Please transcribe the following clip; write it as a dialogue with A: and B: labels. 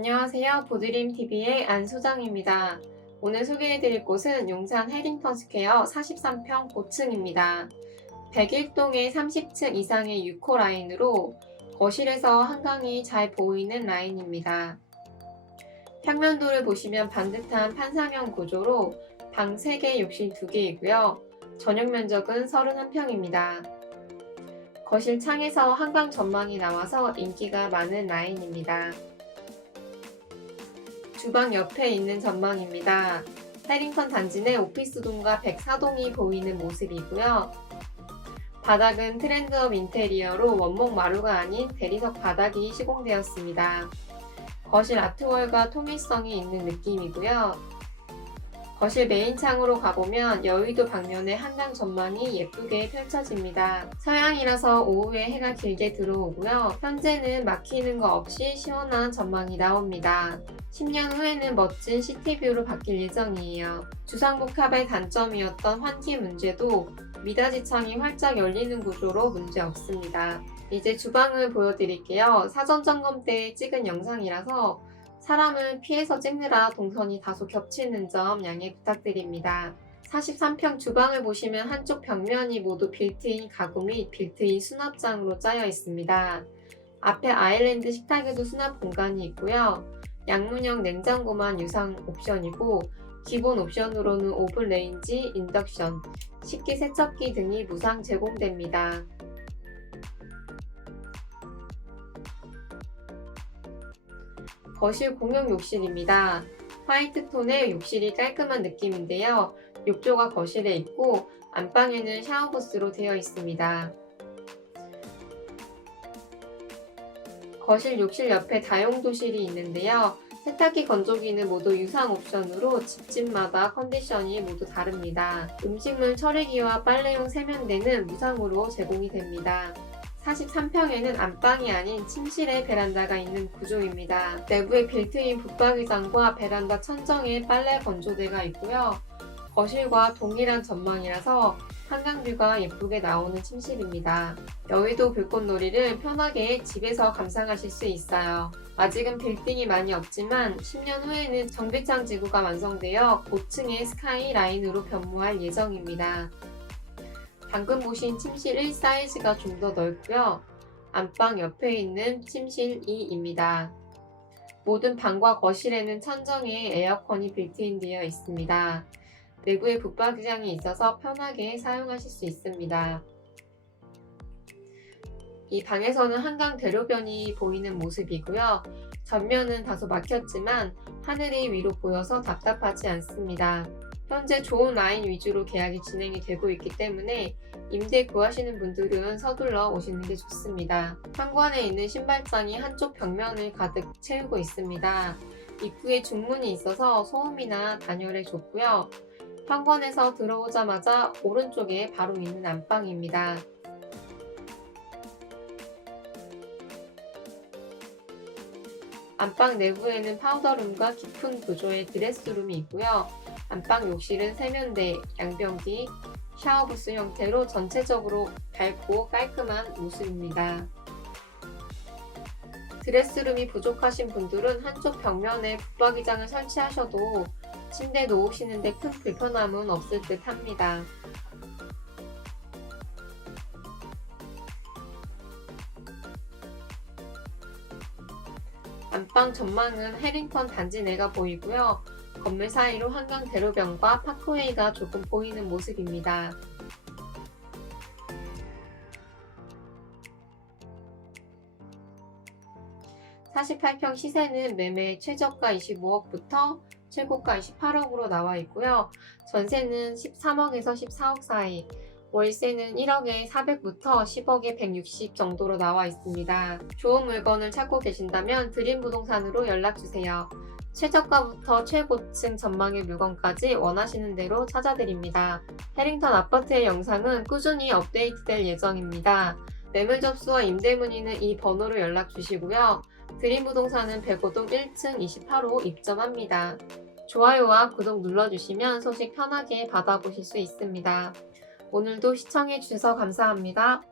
A: 안녕하세요. 보드림TV의 안소장입니다. 오늘 소개해드릴 곳은 용산 해링턴 스퀘어 43평 고층입니다. 101동의 30층 이상의 6호 라인으로 거실에서 한강이 잘 보이는 라인입니다. 평면도를 보시면 반듯한 판상형 구조로 방 3개, 욕실 2개이고요. 전용 면적은 31평입니다. 거실 창에서 한강 전망이 나와서 인기가 많은 라인입니다. 주방 옆에 있는 전망입니다. 해링턴 단지 내 오피스 동과 104동이 보이는 모습이고요. 바닥은 트렌드업 인테리어로 원목 마루가 아닌 대리석 바닥이 시공되었습니다. 거실 아트월과 통일성이 있는 느낌이고요. 거실 메인 창으로 가보면 여의도 방면의 한강 전망이 예쁘게 펼쳐집니다. 서양이라서 오후에 해가 길게 들어오고요. 현재는 막히는 거 없이 시원한 전망이 나옵니다. 10년 후에는 멋진 시티뷰로 바뀔 예정이에요. 주상복합의 단점이었던 환기 문제도 미닫이 창이 활짝 열리는 구조로 문제 없습니다. 이제 주방을 보여드릴게요. 사전 점검 때 찍은 영상이라서 사람을 피해서 찍느라 동선이 다소 겹치는 점 양해 부탁드립니다. 43평 주방을 보시면 한쪽 벽면이 모두 빌트인 가구 및 빌트인 수납장으로 짜여 있습니다. 앞에 아일랜드 식탁에도 수납 공간이 있고요. 양문형 냉장고만 유상 옵션이고 기본 옵션으로는 오븐 레인지, 인덕션, 식기 세척기 등이 무상 제공됩니다. 거실 공용 욕실입니다. 화이트 톤의 욕실이 깔끔한 느낌인데요. 욕조가 거실에 있고 안방에는 샤워부스로 되어 있습니다. 거실 욕실 옆에 다용도실이 있는데요. 세탁기 건조기는 모두 유상 옵션으로 집집마다 컨디션이 모두 다릅니다. 음식물 처리기와 빨래용 세면대는 무상으로 제공이 됩니다. 43평에는 안방이 아닌 침실에 베란다가 있는 구조입니다. 내부에 빌트인 붙박이장과 베란다 천정에 빨래 건조대가 있고요. 거실과 동일한 전망이라서 한강뷰가 예쁘게 나오는 침실입니다. 여의도 불꽃놀이를 편하게 집에서 감상하실 수 있어요. 아직은 빌딩이 많이 없지만 10년 후에는 정비창 지구가 완성되어 고층의 스카이 라인으로 변모할 예정입니다. 방금 보신 침실 1 사이즈가 좀 더 넓고요. 안방 옆에 있는 침실 2입니다. 모든 방과 거실에는 천정에 에어컨이 빌트인 되어 있습니다. 내부에 붙박이장이 있어서 편하게 사용하실 수 있습니다. 이 방에서는 한강 대로변이 보이는 모습이고요. 전면은 다소 막혔지만 하늘이 위로 보여서 답답하지 않습니다. 현재 좋은 라인 위주로 계약이 진행이 되고 있기 때문에 임대 구하시는 분들은 서둘러 오시는 게 좋습니다. 현관에 있는 신발장이 한쪽 벽면을 가득 채우고 있습니다. 입구에 중문이 있어서 소음이나 단열에 좋고요. 현관에서 들어오자마자 오른쪽에 바로 있는 안방입니다. 안방 내부에는 파우더룸과 깊은 구조의 드레스룸이 있고요. 안방 욕실은 세면대, 양변기, 샤워부스 형태로 전체적으로 밝고 깔끔한 모습입니다. 드레스룸이 부족하신 분들은 한쪽 벽면에 붙박이장을 설치하셔도 침대 놓으시는데 큰 불편함은 없을 듯 합니다. 안방 전망은 해링턴 단지 내가 보이고요. 건물 사이로 한강 대로변과 파크웨이가 조금 보이는 모습입니다. (48평) 시세는 매매 최저가 25억부터 최고가 28억으로 나와 있고요. 전세는 13억에서 14억 사이, 월세는 1억에 400부터 10억에 160 정도로 나와 있습니다. 좋은 물건을 찾고 계신다면 드림부동산으로 연락주세요. 최저가부터 최고층 전망의 물건까지 원하시는 대로 찾아드립니다. 해링턴 아파트의 영상은 꾸준히 업데이트될 예정입니다. 매물 접수와 임대 문의는 이 번호로 연락 주시고요. 드림부동산은 백오동 1층 28호 입점합니다. 좋아요와 구독 눌러주시면 소식 편하게 받아보실 수 있습니다. 오늘도 시청해주셔서 감사합니다.